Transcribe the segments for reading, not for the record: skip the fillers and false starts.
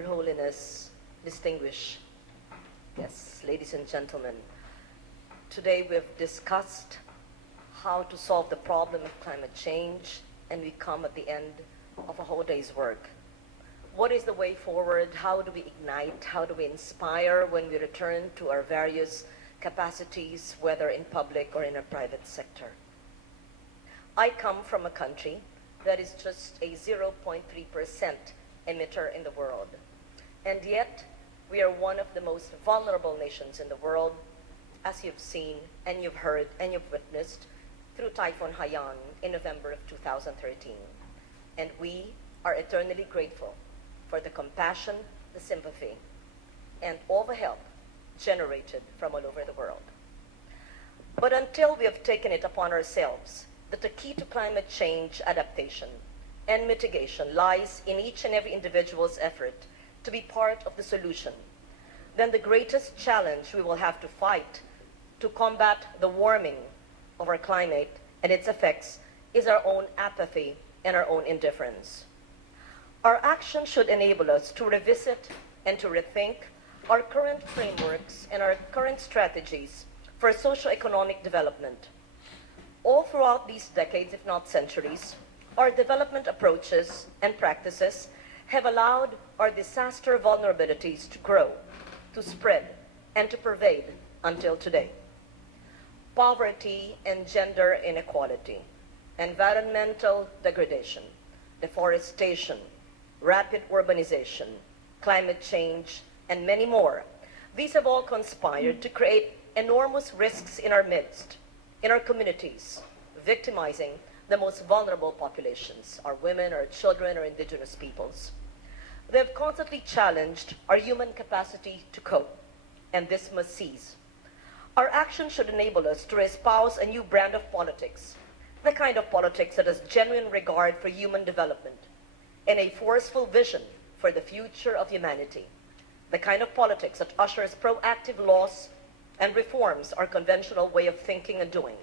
Your Holiness, distinguished guests, ladies and gentlemen, today we've discussed how to solve the problem of climate change, and we come at the end of a whole day's work. What is the way forward? How do we ignite? How do we inspire when we return to our various capacities, whether in public or in a private sector? I come from a country that is just a 0.3% emitter in the world. And yet, we are one of the most vulnerable nations in the world, as you've seen and you've heard and you've witnessed through Typhoon Haiyan in November of 2013. And we are eternally grateful for the compassion, the sympathy, and all the help generated from all over the world. But until we have taken it upon ourselves that the key to climate change adaptation and mitigation lies in each and every individual's effort to be part of the solution, then the greatest challenge we will have to fight to combat the warming of our climate and its effects is our own apathy and our own indifference. Our action should enable us to revisit and to rethink our current frameworks and our current strategies for socio-economic development. All throughout these decades, if not centuries, our development approaches and practices have allowed our disaster vulnerabilities to grow, to spread, and to pervade until today. Poverty and gender inequality, environmental degradation, deforestation, rapid urbanization, climate change, and many more. These have all conspired to create enormous risks in our midst, in our communities, victimizing the most vulnerable populations, our women, our children, our indigenous peoples. They have constantly challenged our human capacity to cope, and this must cease. Our action should enable us to espouse a new brand of politics, the kind of politics that has genuine regard for human development and a forceful vision for the future of humanity, the kind of politics that ushers proactive laws and reforms our conventional way of thinking and doing.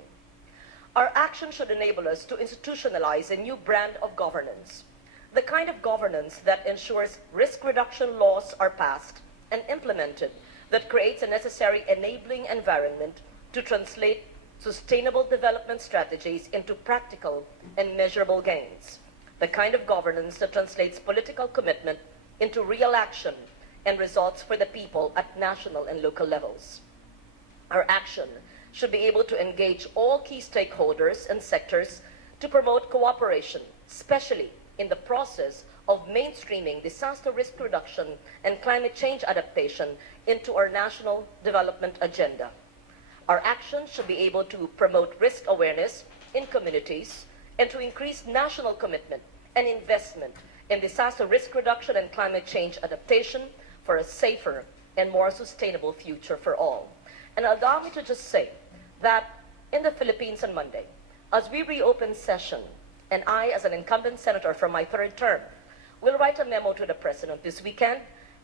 Our action should enable us to institutionalize a new brand of governance, the kind of governance that ensures risk reduction laws are passed and implemented that creates a necessary enabling environment to translate sustainable development strategies into practical and measurable gains, the kind of governance that translates political commitment into real action and results for the people at national and local levels. Our action should be able to engage all key stakeholders and sectors to promote cooperation, especially in the process of mainstreaming disaster risk reduction and climate change adaptation into our national development agenda. Our action should be able to promote risk awareness in communities and to increase national commitment and investment in disaster risk reduction and climate change adaptation for a safer and more sustainable future for all. And allow me to just say that in the Philippines on Monday, as we reopen session, and I, as an incumbent senator for my third term, will write a memo to the President this weekend,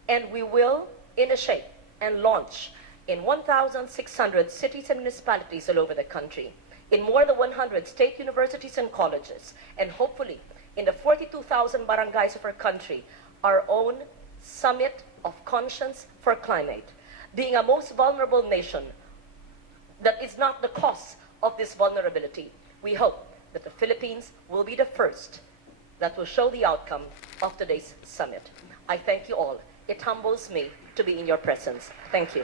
and we will initiate and launch in 1,600 cities and municipalities all over the country, in more than 100 state universities and colleges, and hopefully in the 42,000 barangays of our country, our own Summit of Conscience for Climate. Being a most vulnerable nation that is not the cause of this vulnerability, we hope that the Philippines will be the first that will show the outcome of today's summit. I thank you all. It humbles me to be in your presence. Thank you.